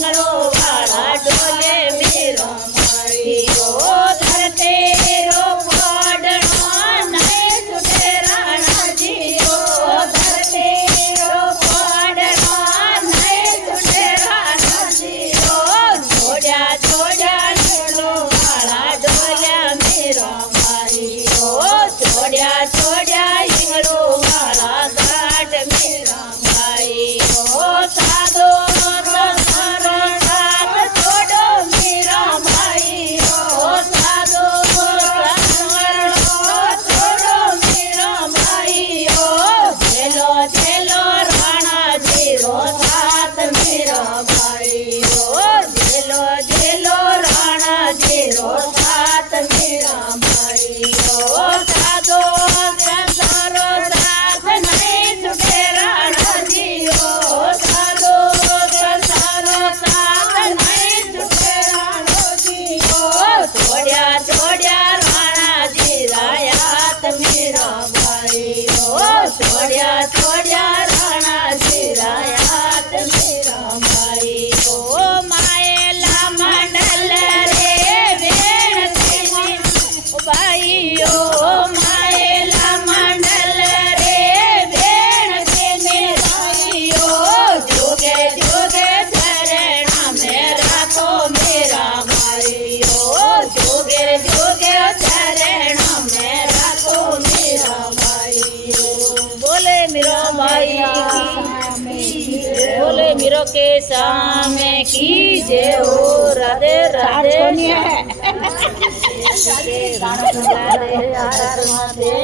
હિંગળો વાળા ડોલે મેરો માળીઓ ધરતે રો પડણો નહીં છૂટે રાણાજીઓ ધરતે રો પડણો નહીં છૂટે રાણાજીઓ જોડ્યા જોડ્યા હિંગળો વાળા ડોલ્યા મેરો માળીઓ જોડ્યા જોડ્યા હિંગળો વાળા ઘાટ મેરા માળીઓ સાદો છોડ્યા છોડ્યા રાણાજી રાયાત મેરા માળીઓ માયેલા મંડલ રે વેણતી બાઈઓ માયેલા મંડલ રે વેણતી બાઈઓ જોગે જોગે ચરણા મેરા તો મેરા માળીઓ જોગે જોગે ચરણા મેરા તો મેરા बोले मेरो भाई बोले मेरो के सामे की जय हो राधे राधे राधे राधे